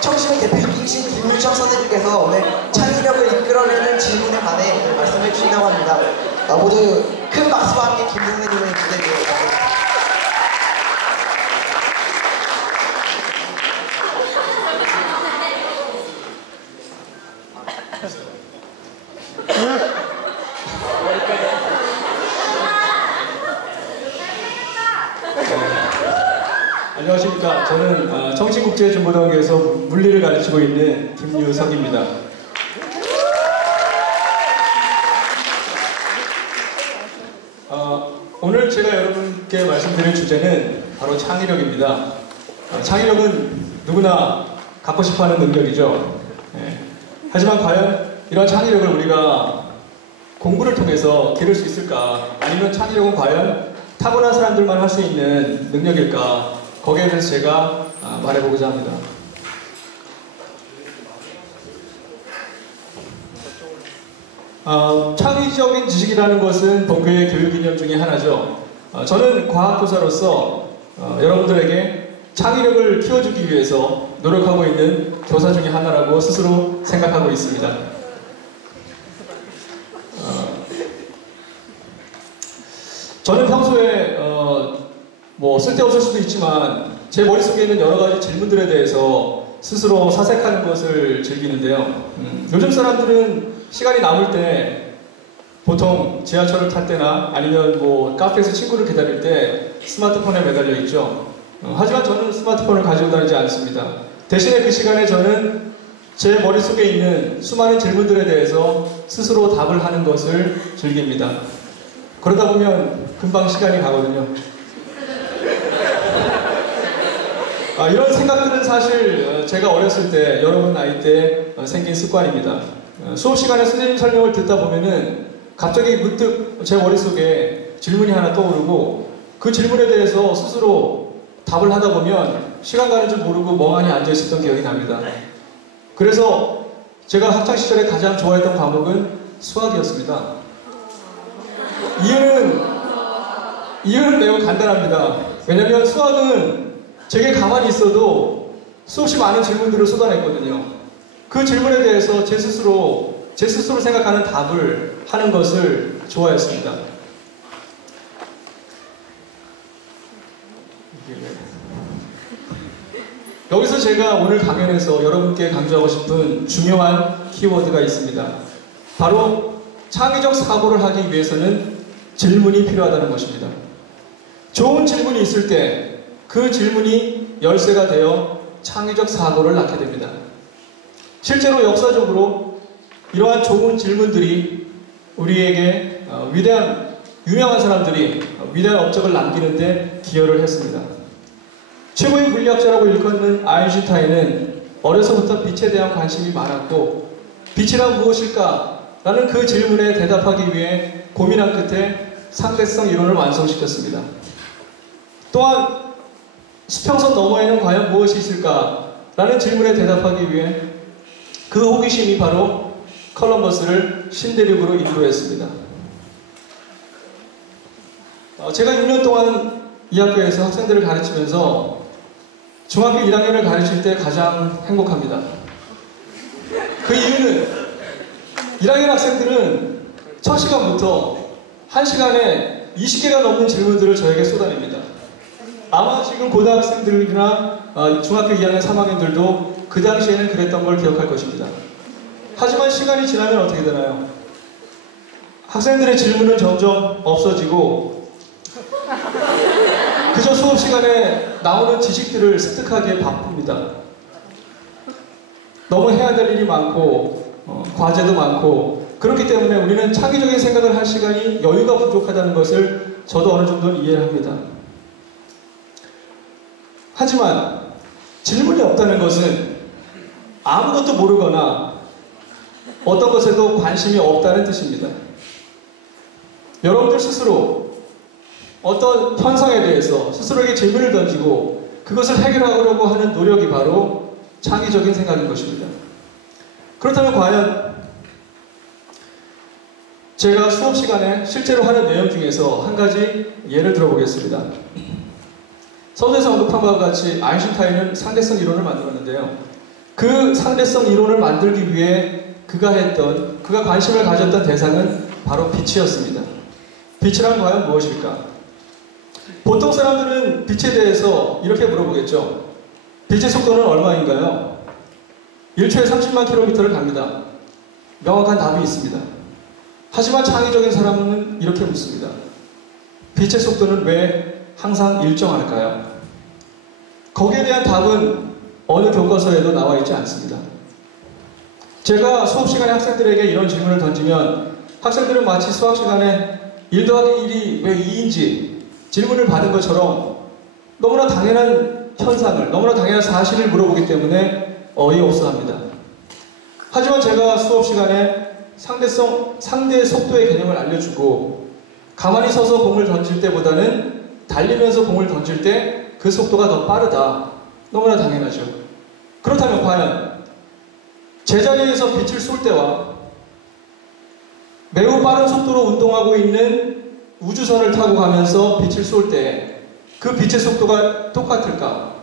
청시국 대표이신 김윤정 선생님께서 오늘 창의력을 이끌어내는 질문에 관해 오늘 말씀해 주신다고 합니다. 모두 큰 박수와 함께 김 선생님을 기대드립니다. 안녕하십니까. 저는 청신국제중고등학교에서 물리를 가르치고 있는 김유석입니다. 오늘 제가 여러분께 말씀드릴 주제는 바로 창의력입니다. 창의력은 누구나 갖고 싶어하는 능력이죠. 하지만 과연 이런 창의력을 우리가 공부를 통해서 기를 수 있을까? 아니면 창의력은 과연 타고난 사람들만 할 수 있는 능력일까? 거기에 대해서 제가 말해보고자 합니다. 창의적인 지식이라는 것은 본교의 교육 이념 중에 하나죠. 저는 과학교사로서 여러분들에게 창의력을 키워주기 위해서 노력하고 있는 교사 중에 하나라고 스스로 생각하고 있습니다. 저는 평소에 쓸데없을 수도 있지만 제 머릿속에 있는 여러 가지 질문들에 대해서 스스로 사색하는 것을 즐기는데요. 요즘 사람들은 시간이 남을 때 보통 지하철을 탈 때나 아니면 카페에서 친구를 기다릴 때 스마트폰에 매달려 있죠. 하지만 저는 스마트폰을 가지고 다니지 않습니다. 대신에 그 시간에 저는 제 머릿속에 있는 수많은 질문들에 대해서 스스로 답을 하는 것을 즐깁니다. 그러다 보면 금방 시간이 가거든요. 이런 생각들은 사실 제가 어렸을 때, 여러분 나이 때 생긴 습관입니다. 수업 시간에 선생님 설명을 듣다 보면은 갑자기 문득 제 머릿속에 질문이 하나 떠오르고 그 질문에 대해서 스스로 답을 하다 보면 시간 가는 줄 모르고 멍하니 앉아 있었던 기억이 납니다. 그래서 제가 학창시절에 가장 좋아했던 과목은 수학이었습니다. 이유는 매우 간단합니다. 왜냐면 수학은 제게 가만히 있어도 수없이 많은 질문들을 쏟아냈거든요. 그 질문에 대해서 제 스스로 생각하는 답을 하는 것을 좋아했습니다. 여기서 제가 오늘 강연에서 여러분께 강조하고 싶은 중요한 키워드가 있습니다. 바로 창의적 사고를 하기 위해서는 질문이 필요하다는 것입니다. 좋은 질문이 있을 때 그 질문이 열쇠가 되어 창의적 사고를 낳게 됩니다. 실제로 역사적으로 이러한 좋은 질문들이 우리에게 유명한 사람들이 위대한 업적을 남기는데 기여를 했습니다. 최고의 물리학자라고 일컫는 아인슈타인은 어려서부터 빛에 대한 관심이 많았고 빛이란 무엇일까? 라는 그 질문에 대답하기 위해 고민한 끝에 상대성 이론을 완성시켰습니다. 또한 수평선 너머에는 과연 무엇이 있을까? 라는 질문에 대답하기 위해 그 호기심이 바로 컬럼버스를 신대륙으로 인도했습니다. 제가 6년 동안 이 학교에서 학생들을 가르치면서 중학교 1학년을 가르칠 때 가장 행복합니다. 그 이유는 1학년 학생들은 첫 시간부터 1시간에 20개가 넘는 질문들을 저에게 쏟아냅니다. 아마 지금 고등학생들이나 중학교 2학년, 3학년들도 그 당시에는 그랬던 걸 기억할 것입니다. 하지만 시간이 지나면 어떻게 되나요? 학생들의 질문은 점점 없어지고 그저 수업 시간에 나오는 지식들을 습득하기에 바쁩니다. 너무 해야 될 일이 많고 과제도 많고 그렇기 때문에 우리는 창의적인 생각을 할 시간이 여유가 부족하다는 것을 저도 어느 정도는 이해를 합니다. 하지만 질문이 없다는 것은 아무것도 모르거나 어떤 것에도 관심이 없다는 뜻입니다. 여러분들 스스로 어떤 현상에 대해서 스스로에게 질문을 던지고 그것을 해결하려고 하는 노력이 바로 창의적인 생각인 것입니다. 그렇다면 과연 제가 수업 시간에 실제로 하는 내용 중에서 한 가지 예를 들어보겠습니다. 서두에서 언급한 바와 같이 아인슈타인은 상대성 이론을 만들었는데요. 그 상대성 이론을 만들기 위해 그가 관심을 가졌던 대상은 바로 빛이었습니다. 빛이란 과연 무엇일까? 보통 사람들은 빛에 대해서 이렇게 물어보겠죠. 빛의 속도는 얼마인가요? 1초에 30만 킬로미터를 갑니다. 명확한 답이 있습니다. 하지만 창의적인 사람은 이렇게 묻습니다. 빛의 속도는 왜 항상 일정할까요? 거기에 대한 답은 어느 교과서에도 나와 있지 않습니다. 제가 수업 시간에 학생들에게 이런 질문을 던지면 학생들은 마치 수학 시간에 1 더하기 1이 왜 2인지 질문을 받은 것처럼 너무나 당연한 현상을, 너무나 당연한 사실을 물어보기 때문에 어이없어 합니다. 하지만 제가 수업 시간에 상대 속도의 개념을 알려주고 가만히 서서 공을 던질 때보다는 달리면서 공을 던질 때 그 속도가 더 빠르다. 너무나 당연하죠. 그렇다면 과연 제자리에서 빛을 쏠 때와 매우 빠른 속도로 운동하고 있는 우주선을 타고 가면서 빛을 쏠 때 그 빛의 속도가 똑같을까?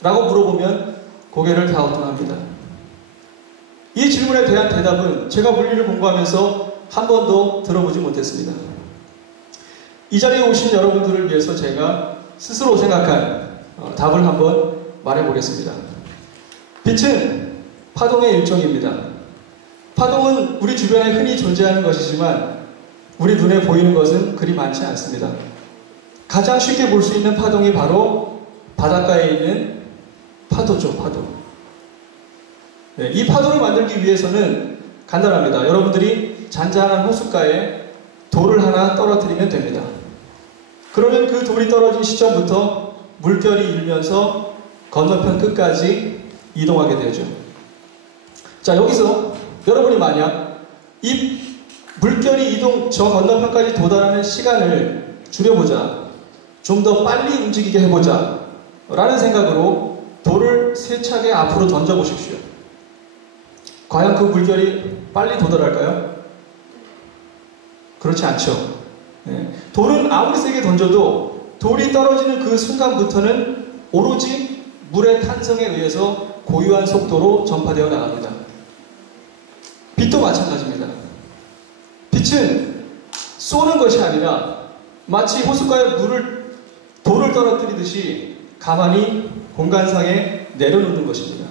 라고 물어보면 고개를 갸우뚱합니다. 이 질문에 대한 대답은 제가 물리를 공부하면서 한 번도 들어보지 못했습니다. 이 자리에 오신 여러분들을 위해서 제가 스스로 생각한 답을 한번 말해보겠습니다. 빛은 파동의 일종입니다. 파동은 우리 주변에 흔히 존재하는 것이지만 우리 눈에 보이는 것은 그리 많지 않습니다. 가장 쉽게 볼 수 있는 파동이 바로 바닷가에 있는 파도죠, 파도. 네, 이 파도를 만들기 위해서는 간단합니다. 여러분들이 잔잔한 호숫가에 돌을 하나 떨어뜨리면 됩니다. 그러면 그 돌이 떨어진 시점부터 물결이 일면서 건너편 끝까지 이동하게 되죠. 자, 여기서 여러분이 만약 이 물결이 저 건너편까지 도달하는 시간을 줄여보자, 좀 더 빨리 움직이게 해보자 라는 생각으로 돌을 세차게 앞으로 던져보십시오. 과연 그 물결이 빨리 도달할까요? 그렇지 않죠. 네. 돌은 아무리 세게 던져도 돌이 떨어지는 그 순간부터는 오로지 물의 탄성에 의해서 고유한 속도로 전파되어 나갑니다. 빛도 마찬가지입니다. 빛은 쏘는 것이 아니라 마치 호숫가에 돌을 떨어뜨리듯이 가만히 공간상에 내려놓는 것입니다.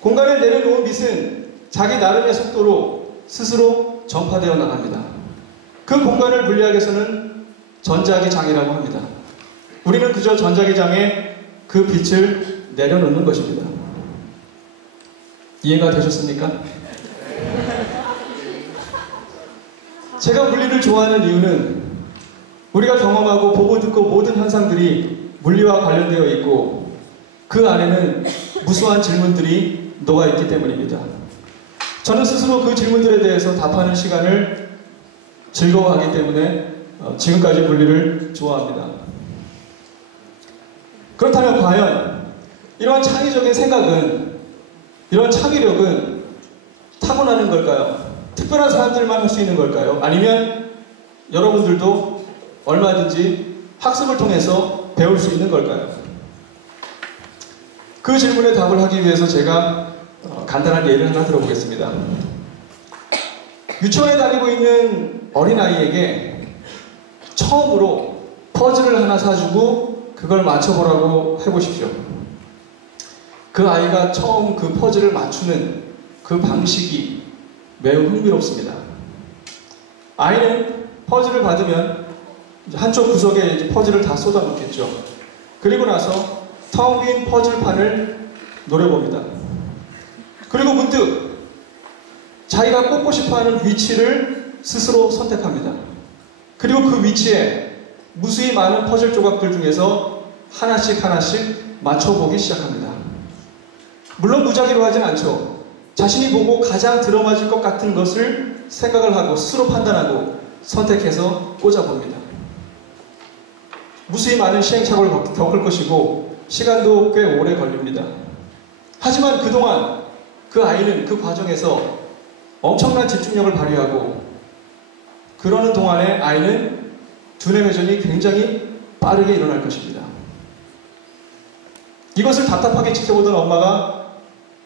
공간에 내려놓은 빛은 자기 나름의 속도로 스스로 전파되어 나갑니다. 그 공간을 물리학에서는 전자기장이라고 합니다. 우리는 그저 전자기장에 그 빛을 내려놓는 것입니다. 이해가 되셨습니까? 제가 물리를 좋아하는 이유는 우리가 경험하고 보고 듣고 모든 현상들이 물리와 관련되어 있고 그 안에는 무수한 질문들이 녹아있기 때문입니다. 저는 스스로 그 질문들에 대해서 답하는 시간을 즐거워하기 때문에 지금까지 물리를 좋아합니다. 그렇다면 과연 이러한 창의적인 생각은, 이러한 창의력은 타고나는 걸까요? 특별한 사람들만 할 수 있는 걸까요? 아니면 여러분들도 얼마든지 학습을 통해서 배울 수 있는 걸까요? 그 질문에 답을 하기 위해서 제가 간단한 예를 하나 들어보겠습니다. 유치원에 다니고 있는 어린아이에게 처음으로 퍼즐을 하나 사주고 그걸 맞춰보라고 해보십시오. 그 아이가 처음 그 퍼즐을 맞추는 그 방식이 매우 흥미롭습니다. 아이는 퍼즐을 받으면 한쪽 구석에 이제 퍼즐을 다 쏟아놓겠죠. 그리고 나서 텅 빈 퍼즐판을 노려봅니다. 그리고 문득 자기가 꽂고 싶어하는 위치를 스스로 선택합니다. 그리고 그 위치에 무수히 많은 퍼즐 조각들 중에서 하나씩 맞춰보기 시작합니다. 물론 무작위로 하진 않죠. 자신이 보고 가장 들어맞을 것 같은 것을 생각을 하고 스스로 판단하고 선택해서 꽂아봅니다. 무수히 많은 시행착오를 겪을 것이고 시간도 꽤 오래 걸립니다. 하지만 그동안 그 아이는 그 과정에서 엄청난 집중력을 발휘하고 그러는 동안에 아이는 두뇌 회전이 굉장히 빠르게 일어날 것입니다. 이것을 답답하게 지켜보던 엄마가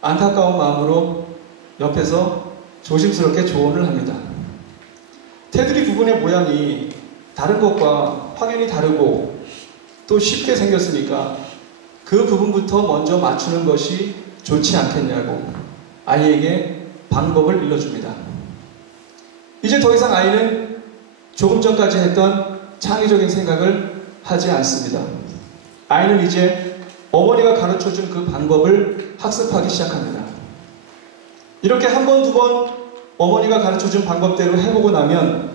안타까운 마음으로 옆에서 조심스럽게 조언을 합니다. 테두리 부분의 모양이 다른 것과 확연히 다르고 또 쉽게 생겼으니까 그 부분부터 먼저 맞추는 것이 좋지 않겠냐고 아이에게 방법을 일러줍니다. 이제 더 이상 아이는 조금 전까지 했던 창의적인 생각을 하지 않습니다. 아이는 이제 어머니가 가르쳐준 그 방법을 학습하기 시작합니다. 이렇게 한 번, 두 번 어머니가 가르쳐준 방법대로 해보고 나면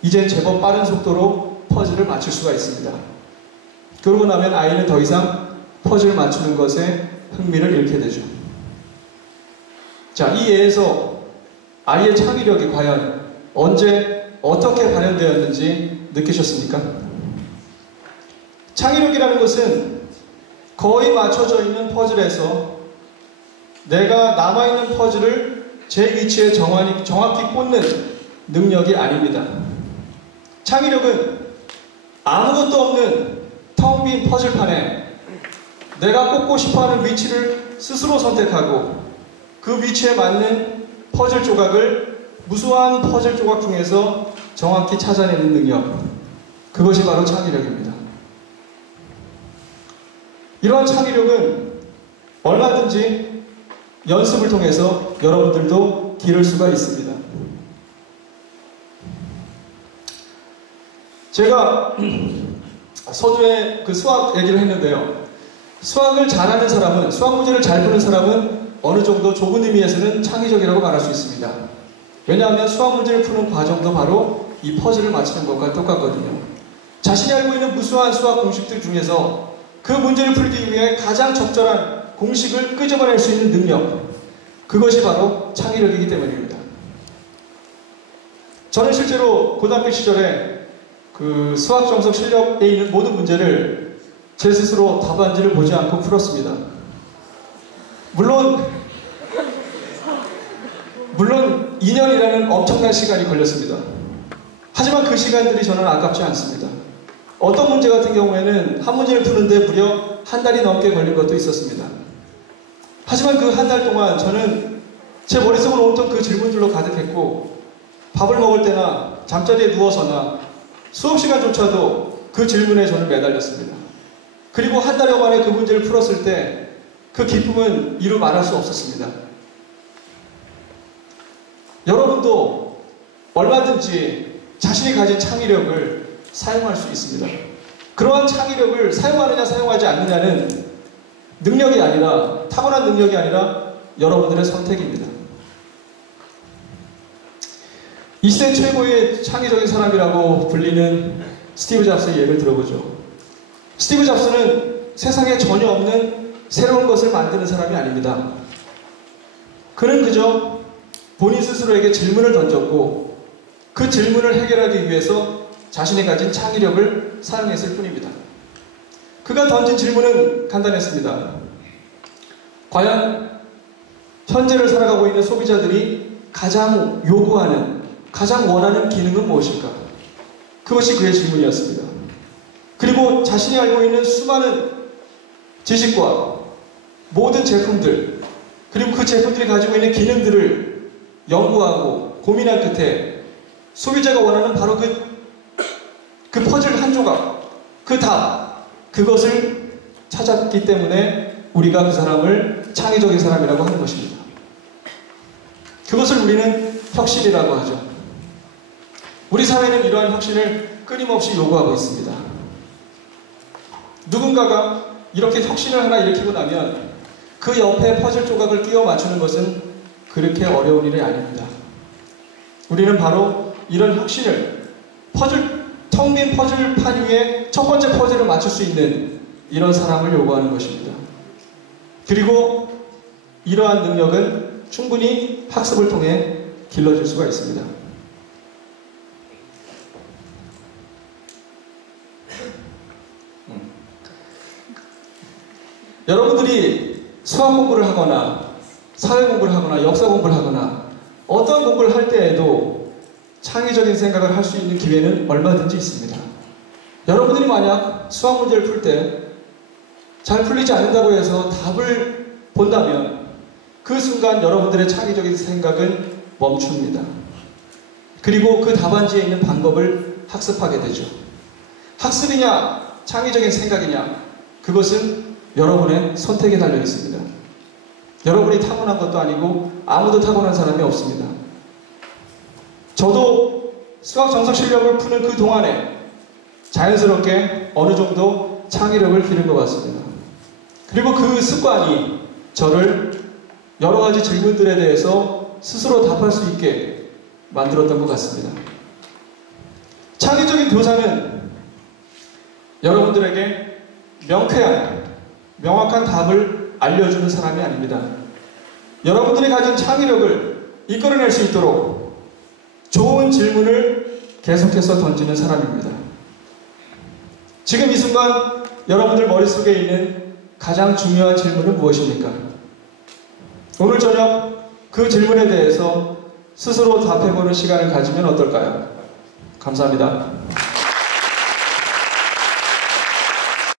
이제 제법 빠른 속도로 퍼즐을 맞출 수가 있습니다. 그러고 나면 아이는 더 이상 퍼즐 맞추는 것에 흥미를 잃게 되죠. 자, 이 예에서 아이의 창의력이 과연 언제 어떻게 발현되었는지 느끼셨습니까? 창의력이라는 것은 거의 맞춰져 있는 퍼즐에서 내가 남아있는 퍼즐을 제 위치에 정확히 꽂는 능력이 아닙니다. 창의력은 아무것도 없는 텅 빈 퍼즐판에 내가 꽂고 싶어하는 위치를 스스로 선택하고 그 위치에 맞는 퍼즐 조각을 무수한 퍼즐 조각 중에서 정확히 찾아내는 능력, 그것이 바로 창의력입니다. 이러한 창의력은 얼마든지 연습을 통해서 여러분들도 기를 수가 있습니다. 제가 서두에 그 수학 얘기를 했는데요. 수학을 잘하는 사람은, 수학 문제를 잘 푸는 사람은 어느 정도 좁은 의미에서는 창의적이라고 말할 수 있습니다. 왜냐하면 수학 문제를 푸는 과정도 바로 이 퍼즐을 맞추는 것과 똑같거든요. 자신이 알고 있는 무수한 수학 공식들 중에서 그 문제를 풀기 위해 가장 적절한 공식을 끄집어낼 수 있는 능력, 그것이 바로 창의력이기 때문입니다. 저는 실제로 고등학교 시절에 그 수학 정석 실력에 있는 모든 문제를 제 스스로 답안지를 보지 않고 풀었습니다. 물론 2년이라는 엄청난 시간이 걸렸습니다. 하지만 그 시간들이 저는 아깝지 않습니다. 어떤 문제 같은 경우에는 한 문제를 푸는데 무려 한 달이 넘게 걸린 것도 있었습니다. 하지만 그 한 달 동안 저는 제 머릿속은 온통 그 질문들로 가득했고 밥을 먹을 때나 잠자리에 누워서나 수업 시간조차도 그 질문에 저는 매달렸습니다. 그리고 한 달여 만에 그 문제를 풀었을 때 그 기쁨은 이루 말할 수 없었습니다. 여러분도 얼마든지 자신이 가진 창의력을 사용할 수 있습니다. 그러한 창의력을 사용하느냐 사용하지 않느냐는 능력이 아니라, 타고난 능력이 아니라 여러분들의 선택입니다. 이 시대 최고의 창의적인 사람이라고 불리는 스티브 잡스의 예를 들어보죠. 스티브 잡스는 세상에 전혀 없는 새로운 것을 만드는 사람이 아닙니다. 그는 그저 본인 스스로에게 질문을 던졌고 그 질문을 해결하기 위해서 자신이 가진 창의력을 사용했을 뿐입니다. 그가 던진 질문은 간단했습니다. 과연 현재를 살아가고 있는 소비자들이 가장 요구하는, 가장 원하는 기능은 무엇일까? 그것이 그의 질문이었습니다. 그리고 자신이 알고 있는 수많은 지식과 모든 제품들, 그리고 그 제품들이 가지고 있는 기능들을 연구하고 고민한 끝에 소비자가 원하는 바로 그 퍼즐 한 조각, 그 답, 그것을 찾았기 때문에 우리가 그 사람을 창의적인 사람이라고 하는 것입니다. 그것을 우리는 혁신이라고 하죠. 우리 사회는 이러한 혁신을 끊임없이 요구하고 있습니다. 누군가가 이렇게 혁신을 하나 일으키고 나면 그 옆에 퍼즐 조각을 끼워 맞추는 것은 그렇게 어려운 일이 아닙니다. 우리는 바로 이런 혁신을 텅 빈 퍼즐판 위에 첫 번째 퍼즐을 맞출 수 있는 이런 사람을 요구하는 것입니다. 그리고 이러한 능력은 충분히 학습을 통해 길러질 수가 있습니다. 여러분들이 수학 공부를 하거나 사회 공부를 하거나 역사 공부를 하거나 어떤 공부를 할 때에도 창의적인 생각을 할 수 있는 기회는 얼마든지 있습니다. 여러분들이 만약 수학 문제를 풀 때 잘 풀리지 않는다고 해서 답을 본다면 그 순간 여러분들의 창의적인 생각은 멈춥니다. 그리고 그 답안지에 있는 방법을 학습하게 되죠. 학습이냐 창의적인 생각이냐, 그것은 여러분의 선택에 달려 있습니다. 여러분이 타고난 것도 아니고 아무도 타고난 사람이 없습니다. 저도 수학 정석 실력을 푸는 그 동안에 자연스럽게 어느 정도 창의력을 기른 것 같습니다. 그리고 그 습관이 저를 여러 가지 질문들에 대해서 스스로 답할 수 있게 만들었던 것 같습니다. 창의적인 교사는 여러분들에게 명쾌한, 명확한 답을 알려주는 사람이 아닙니다. 여러분들이 가진 창의력을 이끌어낼 수 있도록 좋은 질문을 계속해서 던지는 사람입니다. 지금 이 순간 여러분들 머릿속에 있는 가장 중요한 질문은 무엇입니까? 오늘 저녁 그 질문에 대해서 스스로 답해보는 시간을 가지면 어떨까요? 감사합니다.